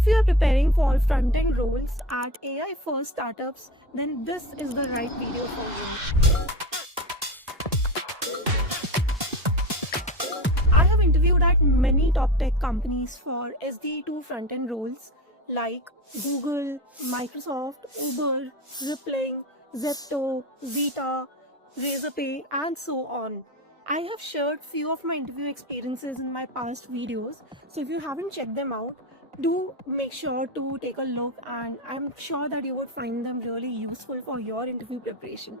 If you are preparing for front-end roles at AI first startups, then this is the right video for you. I have interviewed at many top tech companies for SD2 front-end roles like Google, Microsoft, Uber, Rippling, Zepto, Vita, Razorpay, and so on. I have shared few of my interview experiences in my past videos, so if you haven't checked them out, do make sure to take a look, and I'm sure that you would find them really useful for your interview preparation.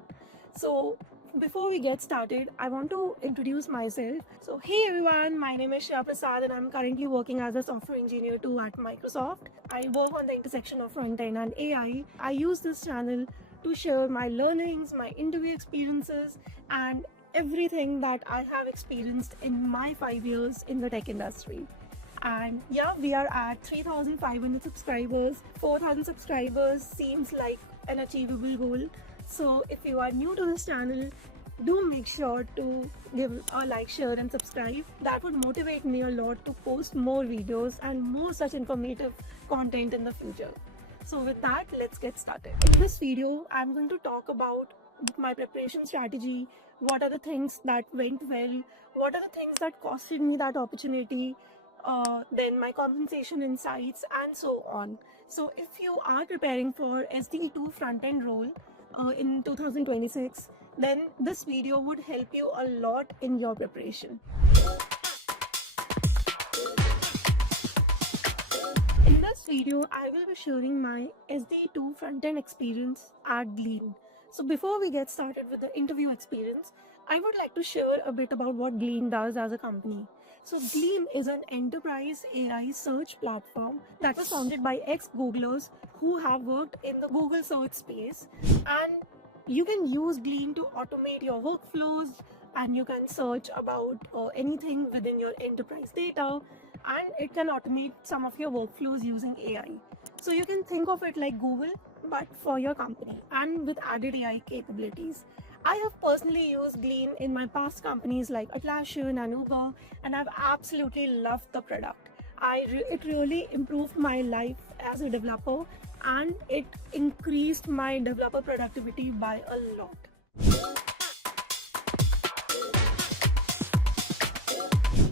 So before we get started, I want to introduce myself. So hey everyone, my name is Shreya Prasad and I'm currently working as a software engineer too at Microsoft. I work on the intersection of front end and AI. I use this channel to share my learnings, my interview experiences, and everything that I have experienced in my 5 years in the tech industry. And yeah, we are at 3,500 subscribers. 4,000 subscribers seems like an achievable goal. So if you are new to this channel, do make sure to give a like, share and subscribe. That would motivate me a lot to post more videos and more such informative content in the future. So with that, let's get started. In this video, I'm going to talk about my preparation strategy, what are the things that went well, what are the things that costed me that opportunity, then my compensation insights, and so on. So if you are preparing for SD2 front-end role in 2026, then this video would help you a lot in your preparation. In this video, I will be sharing my SD2 front-end experience at Glean. So before we get started with the interview experience, I would like to share a bit about what Glean does as a company. So Glean is an enterprise AI search platform that was founded by ex-Googlers who have worked in the Google search space, and you can use Glean to automate your workflows, and you can search about anything within your enterprise data, and it can automate some of your workflows using AI. So you can think of it like Google but for your company and with added AI capabilities. I have personally used Glean in my past companies like Atlassian and Uber, and I've absolutely loved the product. It really improved my life as a developer, and it increased my developer productivity by a lot.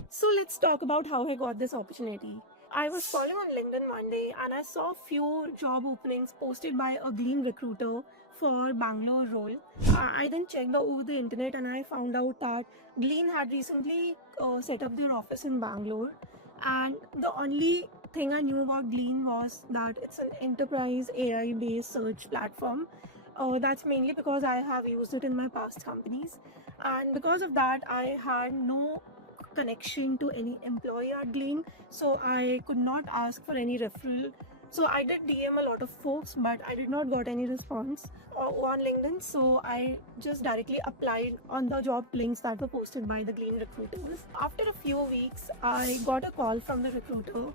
So let's talk about how I got this opportunity. I was scrolling on LinkedIn one day and I saw few job openings posted by a Glean recruiter for Bangalore role. I then checked over the internet and I found out that Glean had recently set up their office in Bangalore. And the only thing I knew about Glean was that it's an enterprise AI based search platform. That's mainly because I have used it in my past companies. And because of that, I had no connection to any employee at Glean, so I could not ask for any referral. So I did DM a lot of folks, but I did not got any response on LinkedIn. So I just directly applied on the job links that were posted by the Glean recruiters. After a few weeks, I got a call from the recruiter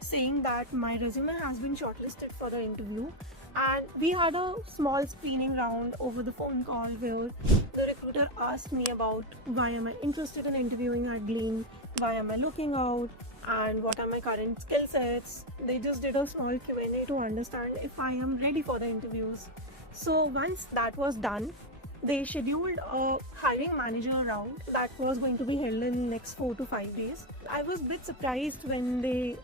saying that my resume has been shortlisted for the interview, and we had a small screening round over the phone call where the recruiter asked me about why am I interested in interviewing at Glean, why am I looking out, and what are my current skill sets. They just did a small Q&A to understand if I am ready for the interviews. So once that was done, they scheduled a hiring manager round that was going to be held in next 4 to 5 days. I was a bit surprised when they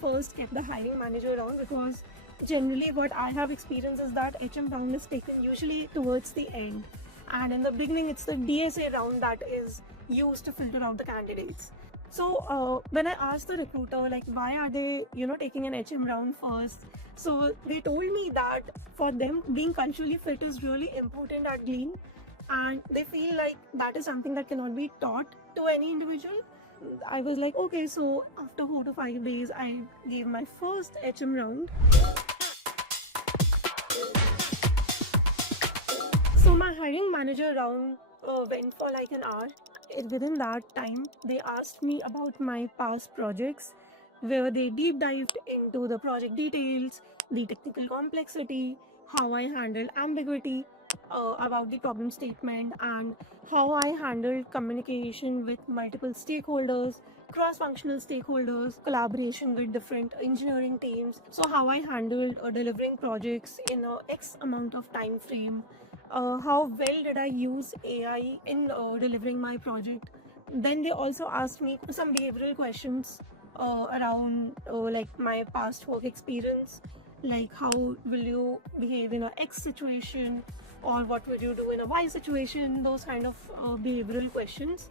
first kept the hiring manager round, because generally what I have experienced is that HM round is taken usually towards the end, and in the beginning it's the DSA round that is used to filter out the candidates. So when I asked the recruiter like why are they taking an HM round first, so they told me that for them being culturally fit is really important at Glean, and they feel like that is something that cannot be taught to any individual. I was like, okay, so after 4 to 5 days, I gave my first HM round. So my hiring manager round went for like an hour. Within that time, they asked me about my past projects, where they deep dived into the project details, the technical complexity, how I handled ambiguity, about the problem statement, and how I handled communication with multiple stakeholders, cross-functional stakeholders, collaboration with different engineering teams. So how I handled delivering projects in a X amount of time frame. How well did I use AI in delivering my project? Then they also asked me some behavioral questions around like my past work experience, like how will you behave in a X situation, or what would you do in a Y situation, those kind of behavioral questions.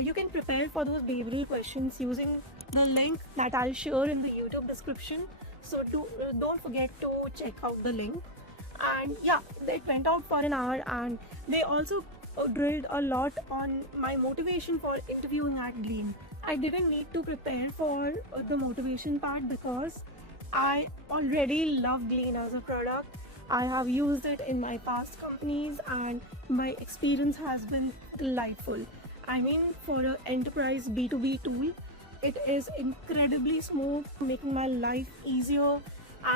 You can prepare for those behavioral questions using the link that I'll share in the YouTube description. So don't forget to check out the link. And yeah, it went out for an hour, and they also drilled a lot on my motivation for interviewing at Glean. I didn't need to prepare for the motivation part because I already love Glean as a product. I have used it in my past companies and my experience has been delightful. I mean, for an enterprise B2B tool, it is incredibly smooth, making my life easier,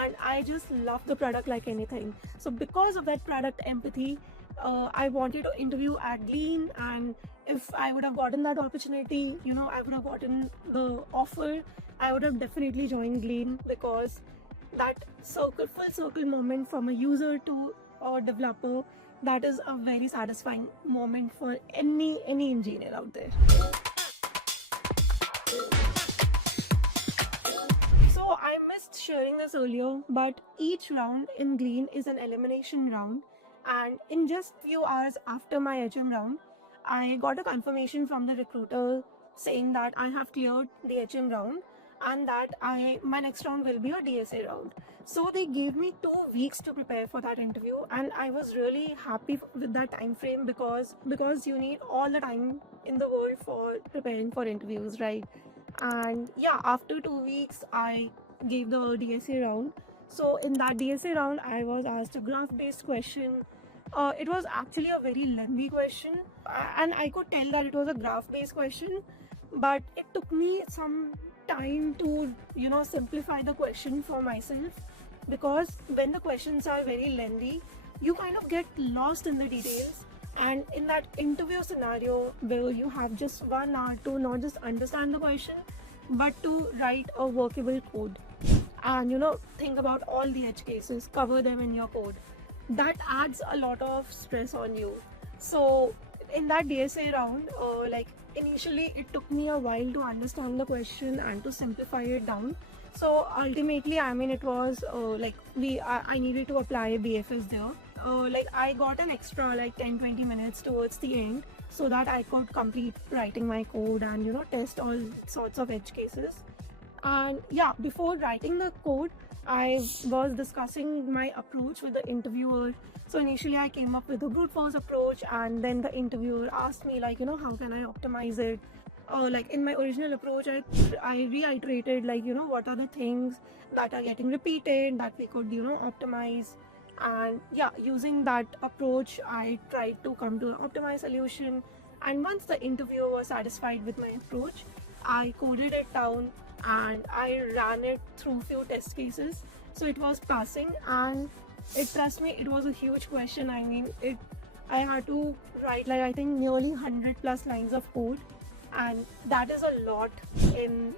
and I just love the product like anything. So because of that product empathy, I wanted to interview at Glean, and if I would have gotten that opportunity, I would have gotten the offer, I would have definitely joined Glean, because that full circle moment from a user to a developer, that is a very satisfying moment for any engineer out there. So I missed sharing this earlier, but each round in Glean is an elimination round, and in just few hours after my HM round, I got a confirmation from the recruiter saying that I have cleared the HM round and that my next round will be a DSA round. So they gave me 2 weeks to prepare for that interview, and I was really happy with that time frame because you need all the time in the world for preparing for interviews, right? And yeah, after 2 weeks I gave the DSA round. So in that DSA round I was asked a graph-based question. It was actually a very lengthy question, and I could tell that it was a graph-based question, but it took me some time to simplify the question for myself, because when the questions are very lengthy, you kind of get lost in the details. And in that interview scenario where you have just 1 hour to not just understand the question but to write a workable code and think about all the edge cases, cover them in your code, that adds a lot of stress on you. So in that DSA round, like initially it took me a while to understand the question and to simplify it down. So ultimately, I mean, it was like I needed to apply BFS there. Like I got an extra like 10-20 minutes towards the end so that I could complete writing my code and test all sorts of edge cases. And yeah, before writing the code, I was discussing my approach with the interviewer. So initially I came up with a brute force approach, and then the interviewer asked me like, how can I optimize it? Like in my original approach, I reiterated like, what are the things that are getting repeated that we could, optimize. And yeah, using that approach, I tried to come to an optimized solution. And once the interviewer was satisfied with my approach, I coded it down and I ran it through few test cases. So it was passing, and trust me, it was a huge question. I mean, I had to write like I think nearly 100+ lines of code, and that is a lot in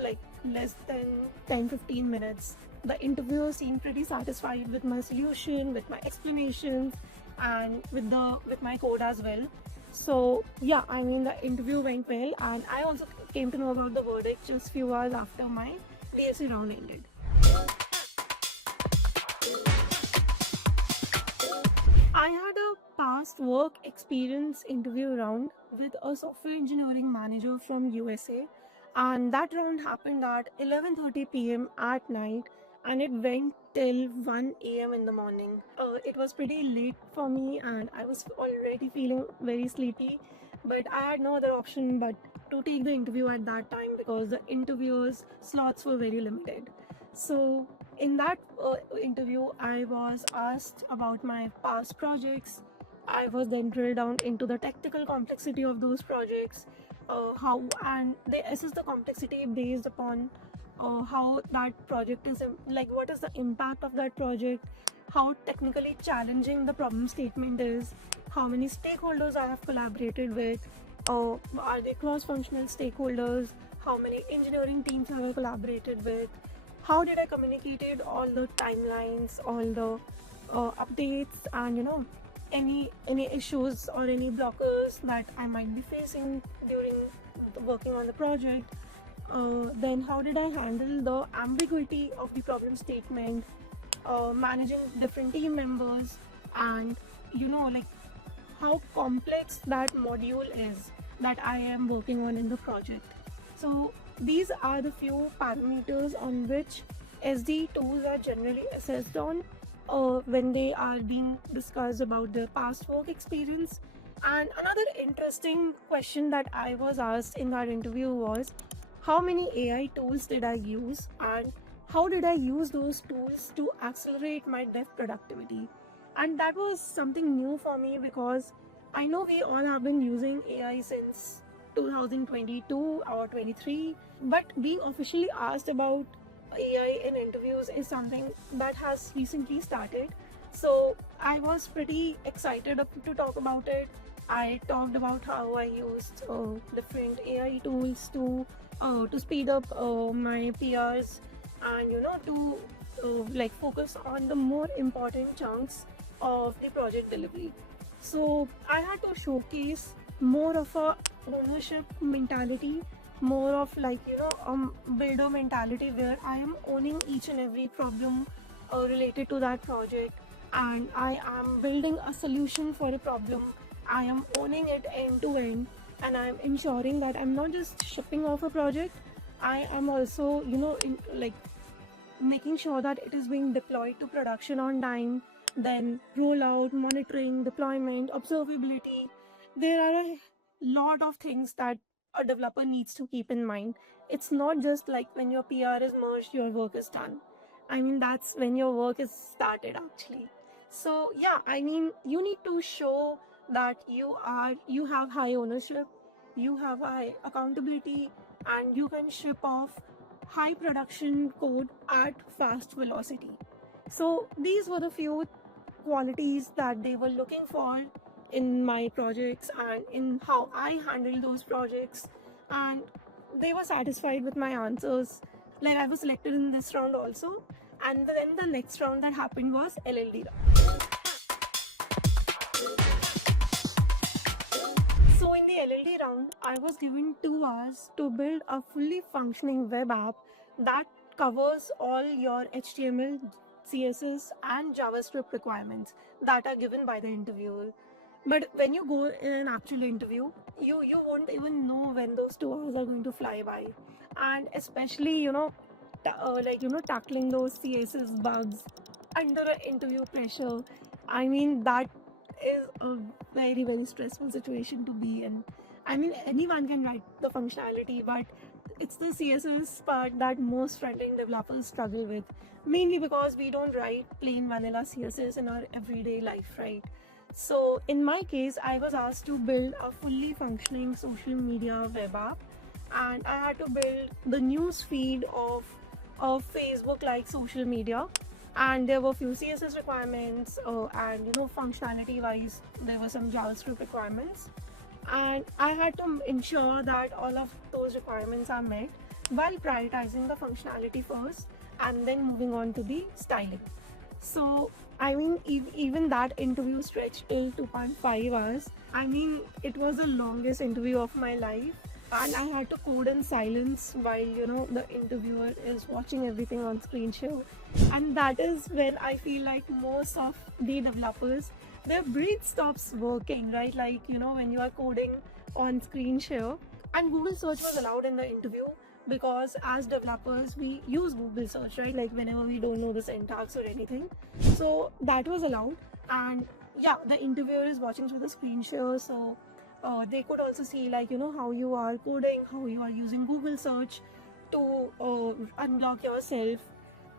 like less than 10-15 minutes. The interviewer seemed pretty satisfied with my solution, with my explanations, and with my code as well. So yeah, I mean, the interview went well, and I also came to know about the verdict just few hours after my DSA round ended. I had a past work experience interview round with a software engineering manager from USA, and that round happened at 11:30 p.m. at night, and it went till 1 a.m. in the morning. It was pretty late for me, and I was already feeling very sleepy, but I had no other option but to take the interview at that time because the interviewers' slots were very limited. So in that interview, I was asked about my past projects. I was then drilled down into the technical complexity of those projects, how and they assess the complexity based upon how that project is, like what is the impact of that project, how technically challenging the problem statement is, how many stakeholders I have collaborated with, are they cross-functional stakeholders, how many engineering teams have I collaborated with, how did I communicated all the timelines, all the updates, and any issues or any blockers that I might be facing during working on the project. Then how did I handle the ambiguity of the problem statement, managing different team members, and like how complex that module is that I am working on in the project. So these are the few parameters on which SD tools are generally assessed on when they are being discussed about their past work experience. And another interesting question that I was asked in that interview was, how many AI tools did I use, and how did I use those tools to accelerate my dev productivity? And that was something new for me, because I know we all have been using AI since 2022 or 23, but being officially asked about AI in interviews is something that has recently started. So I was pretty excited to talk about it. I talked about how I used different AI tools to speed up my PRs, and to like focus on the more important chunks of the project delivery. So I had to showcase more of a ownership mentality, more of like builder mentality, where I am owning each and every problem related to that project, and I am building a solution for a problem. I am owning it end to end, and I am ensuring that I'm not just shipping off a project. I am also like making sure that it is being deployed to production on time, then rollout, monitoring, deployment, observability. There are a lot of things that a developer needs to keep in mind. It's not just like when your PR is merged, your work is done. I mean, that's when your work is started actually. So yeah, I mean, you need to show that you have high ownership, you have high accountability, and you can ship off high production code at fast velocity. So these were the few qualities that they were looking for in my projects and in how I handle those projects, and they were satisfied with my answers. Like, I was selected in this round also, and then the next round that happened was LLD round. So in the LLD round, I was given 2 hours to build a fully functioning web app that covers all your HTML, CSS, and JavaScript requirements that are given by the interviewer. But when you go in an actual interview, you won't even know when those 2 hours are going to fly by, and especially tackling those CSS bugs under an interview pressure. I mean, that is a very, very stressful situation to be in. I mean, anyone can write the functionality, but it's the CSS part that most front-end developers struggle with, mainly because we don't write plain vanilla CSS in our everyday life, right? So in my case, I was asked to build a fully functioning social media web app, and I had to build the news feed of Facebook like social media, and there were few CSS requirements, and functionality wise there were some JavaScript requirements, and I had to ensure that all of those requirements are met while prioritizing the functionality first and then moving on to the styling. So I mean, even that interview stretched till 2.5 hours. I mean, it was the longest interview of my life, and I had to code in silence while the interviewer is watching everything on screen share. And that is when I feel like most of the developers, their brain stops working, right? Like when you are coding on screen share. And Google search was allowed in the interview, because as developers we use Google search, right? Like whenever we don't know the syntax or anything, so that was allowed. And yeah, the interviewer is watching through the screen share, so they could also see like how you are coding, how you are using Google search to unblock yourself.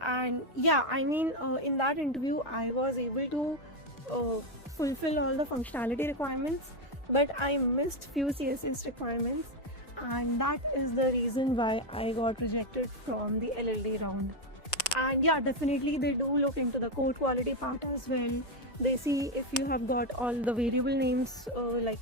And yeah, I mean, in that interview I was able to fulfill all the functionality requirements, but I missed few CSS requirements, and that is the reason why I got rejected from the LLD round. And yeah, definitely they do look into the code quality part as well. They see if you have got all the variable names, like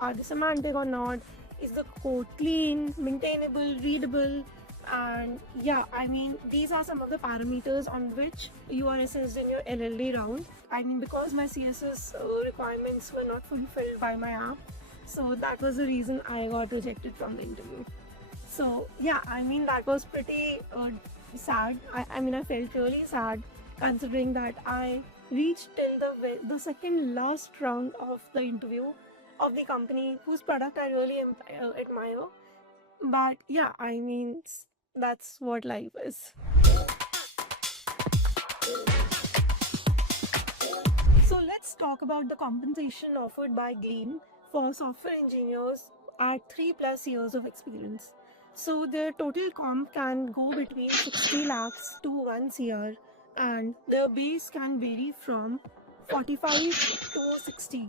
are they semantic or not, is the code clean, maintainable, readable? And yeah, I mean, these are some of the parameters on which you are assessed in your LLD round. I mean, because my CSS requirements were not fulfilled by my app, so that was the reason I got rejected from the interview. So yeah, I mean, that was pretty sad. I mean, I felt really sad considering that I reached till the second last round of the interview of the company whose product I really admire. But yeah, I mean, that's what life is. So let's talk about the compensation offered by Glean for software engineers at 3+ years of experience. So their total comp can go between 60 lakhs to 1 CR, and their base can vary from 45 to 60,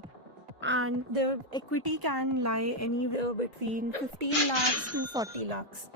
and their equity can lie anywhere between 15 lakhs to 40 lakhs.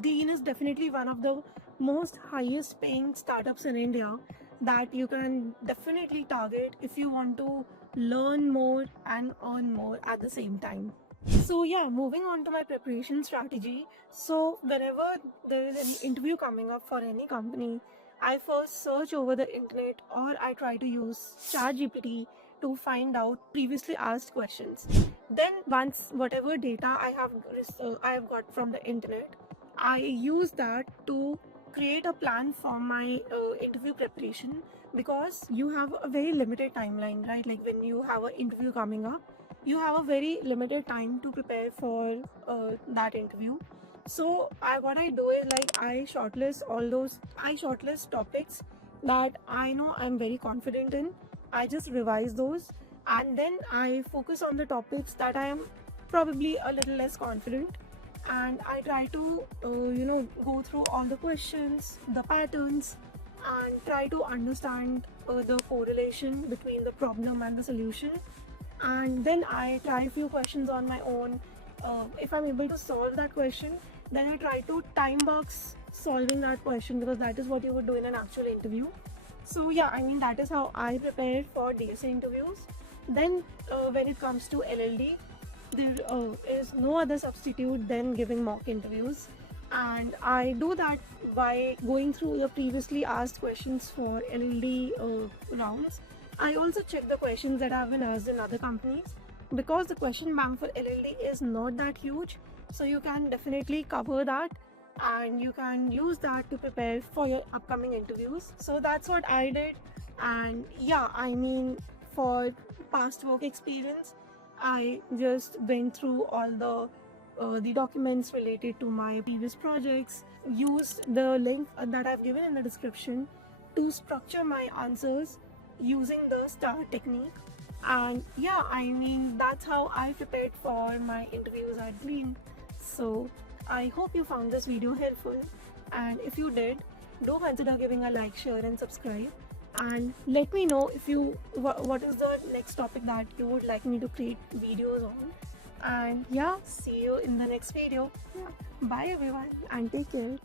Dean is definitely one of the most highest paying startups in India that you can definitely target if you want to learn more and earn more at the same time. So yeah, moving on to my preparation strategy. So whenever there is an interview coming up for any company, I first search over the internet or I try to use ChatGPT to find out previously asked questions. Then once whatever data I have got from the internet, I use that to create a plan for my interview preparation, because you have a very limited timeline, right? Like when you have an interview coming up, you have a very limited time to prepare for that interview. So what I do is like I shortlist topics that I know I'm very confident in. I just revise those, and then I focus on the topics that I am probably a little less confident, and I try to go through all the questions, the patterns, and try to understand the correlation between the problem and the solution. And then I try a few questions on my own. If I'm able to solve that question, then I try to time box solving that question, because that is what you would do in an actual interview. So yeah, I mean, that is how I prepare for DSA interviews. Then when it comes to LLD, there is no other substitute than giving mock interviews, and I do that by going through the previously asked questions for LLD rounds. I also check the questions that have been asked in other companies, because the question bank for LLD is not that huge, so you can definitely cover that and you can use that to prepare for your upcoming interviews. So that's what I did. And yeah, I mean, for past work experience, I just went through all the documents related to my previous projects, used the link that I've given in the description to structure my answers using the STAR technique. And yeah, I mean, that's how I prepared for my interviews at Glean. So I hope you found this video helpful, and if you did, do consider giving a like, share and subscribe, and let me know if what is the next topic that you would like me to create videos on. And yeah, see you in the next video. Bye everyone, and take care.